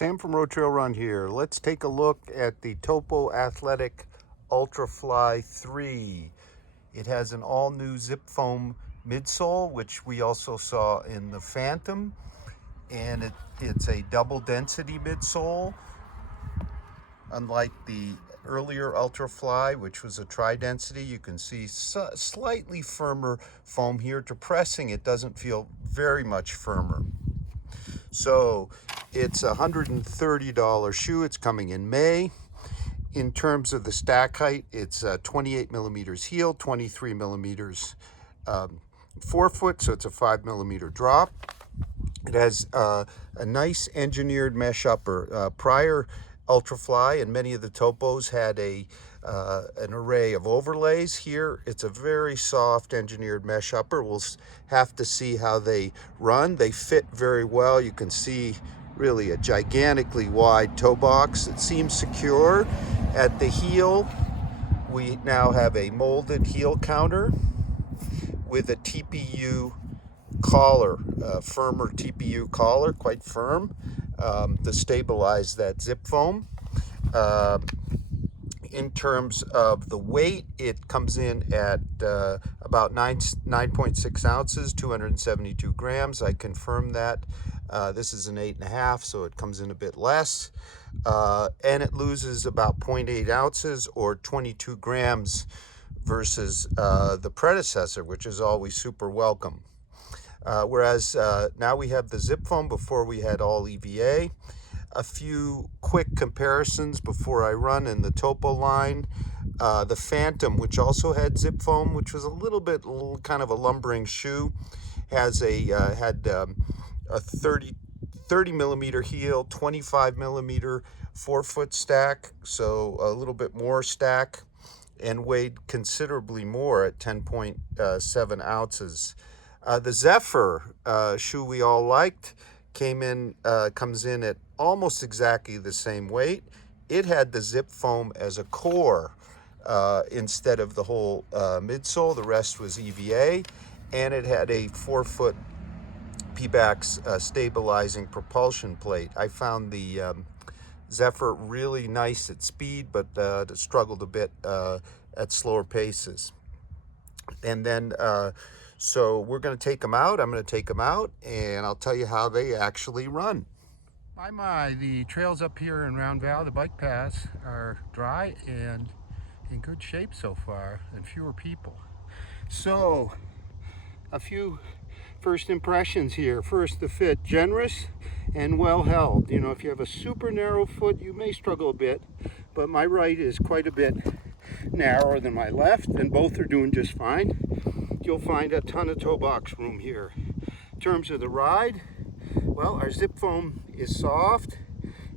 Sam from Road Trail Run here. Let's take a look at the Topo Athletic Ultrafly 3. It has an all-new zip foam midsole, which we also saw in the Phantom, and it's a double density midsole, unlike the earlier Ultrafly, which was a tri-density. You can see slightly firmer foam here. To pressing, it doesn't feel very much firmer. So it's a $130 shoe. It's coming in May. In terms of the stack height, it's 28 millimeters heel, 23 millimeters forefoot, so it's a 5 millimeter drop. It has a nice engineered mesh upper. Prior Ultrafly and many of the Topos had an array of overlays. Here it's a very soft engineered mesh upper. We'll have to see how they run. They fit very well. You can see really a gigantically wide toe box. It seems secure. At the heel, we now have a molded heel counter with a TPU collar, firmer TPU collar, quite firm, to stabilize that zip foam. In terms of the weight, it comes in at about 9.6 ounces, 272 grams. I confirmed that. This is an 8.5, so it comes in a bit less. And it loses about 0.8 ounces or 22 grams versus the predecessor, which is always super welcome. Whereas now we have the zip foam. Before we had all EVA. A few quick comparisons before I run in the Topo line. The Phantom, which also had zip foam, which was a little bit kind of a lumbering shoe, had a 30 millimeter heel, 25 millimeter forefoot stack, so a little bit more stack, and weighed considerably more at 10.7 ounces. The Zephyr shoe we all liked comes in at almost exactly the same weight. It had the zip foam as a core instead of the whole midsole. The rest was EVA, and it had a 4-foot P-Bax stabilizing propulsion plate. I found the Zephyr really nice at speed, but it struggled a bit at slower paces. And then so we're going to take them out. I'm going to take them out, and I'll tell you how they actually run. My, the trails up here in Round Valley, the bike paths, are dry and in good shape so far, and fewer people. So, a few first impressions here. First, the fit, generous and well held. You know, if you have a super narrow foot, you may struggle a bit, but my right is quite a bit narrower than my left, and both are doing just fine. You'll find a ton of toe box room here. In terms of the ride, well, our zip foam is soft.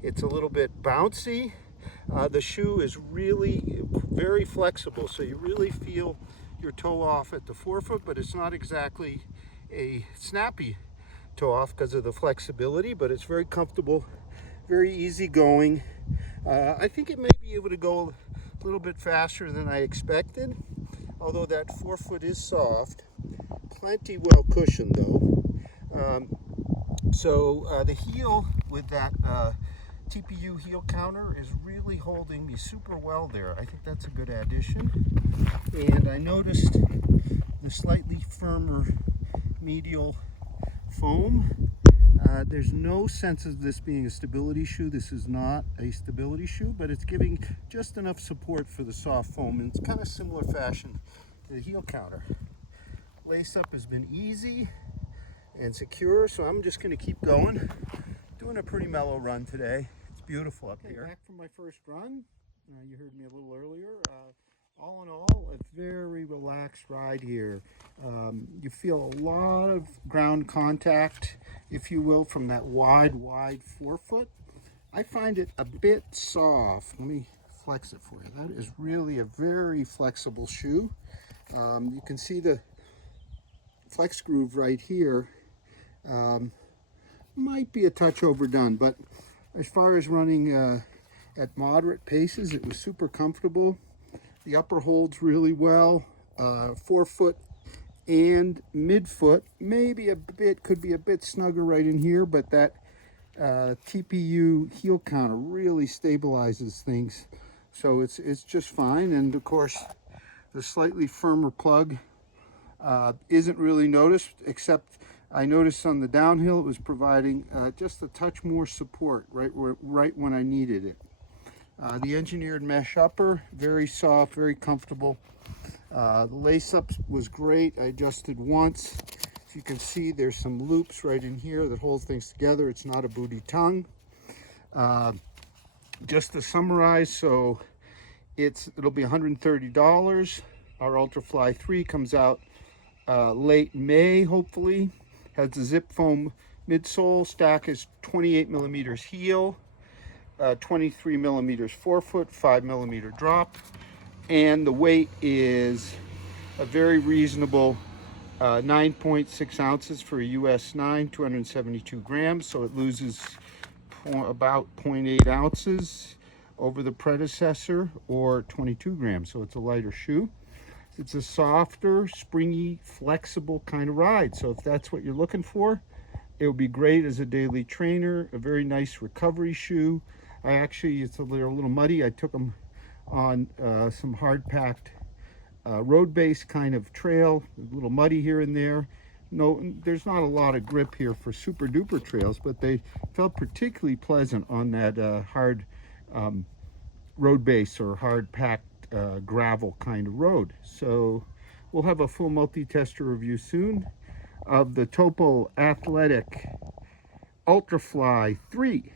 It's a little bit bouncy. The shoe is really very flexible, so you really feel your toe off at the forefoot, but it's not exactly a snappy toe off because of the flexibility, but it's very comfortable, very easy going. I think it may be able to go a little bit faster than I expected, although that forefoot is soft. Plenty well cushioned though. So the heel with that TPU heel counter is really holding me super well there. I think that's a good addition. And I noticed the slightly firmer medial foam. There's no sense of this being a stability shoe. This is not a stability shoe, but it's giving just enough support for the soft foam, and it's kind of similar fashion to the heel counter. Lace up has been easy and secure, so I'm just going to keep going. Doing a pretty mellow run today. It's beautiful up here. Back from my first run. You heard me a little earlier. All in all, a very relaxed ride here. You feel a lot of ground contact, if you will, from that wide forefoot. I find it a bit soft. Let me flex it for you. That is really a very flexible shoe. You can see the flex groove right here. Might be a touch overdone, but as far as running at moderate paces, it was super comfortable. The upper holds really well. Forefoot and midfoot, maybe a bit, could be a bit snugger right in here, but that TPU heel counter really stabilizes things, so it's just fine. And of course, the slightly firmer plug isn't really noticed, except I noticed on the downhill it was providing just a touch more support right when I needed it. The engineered mesh upper, very soft, very comfortable. The lace-up was great. I adjusted once. As you can see, there's some loops right in here that hold things together. It's not a booty tongue. Just to summarize, so it'll be $130. Our Ultrafly 3 comes out late May, hopefully. Has a zip foam midsole. Stack is 28 millimeters heel, 23 millimeters forefoot, 5 millimeter drop, and the weight is a very reasonable 9.6 ounces for a US 9, 272 grams. So it loses about 0.8 ounces over the predecessor, or 22 grams. So it's a lighter shoe. It's a softer, springy, flexible kind of ride. So if that's what you're looking for, it would be great as a daily trainer. A very nice recovery shoe. It's a little muddy. I took them on some hard-packed road-based kind of trail. A little muddy here and there. No, there's not a lot of grip here for super-duper trails, but they felt particularly pleasant on that hard road base or hard-packed gravel kind of road. So we'll have a full multi-tester review soon of the Topo Athletic Ultrafly 3.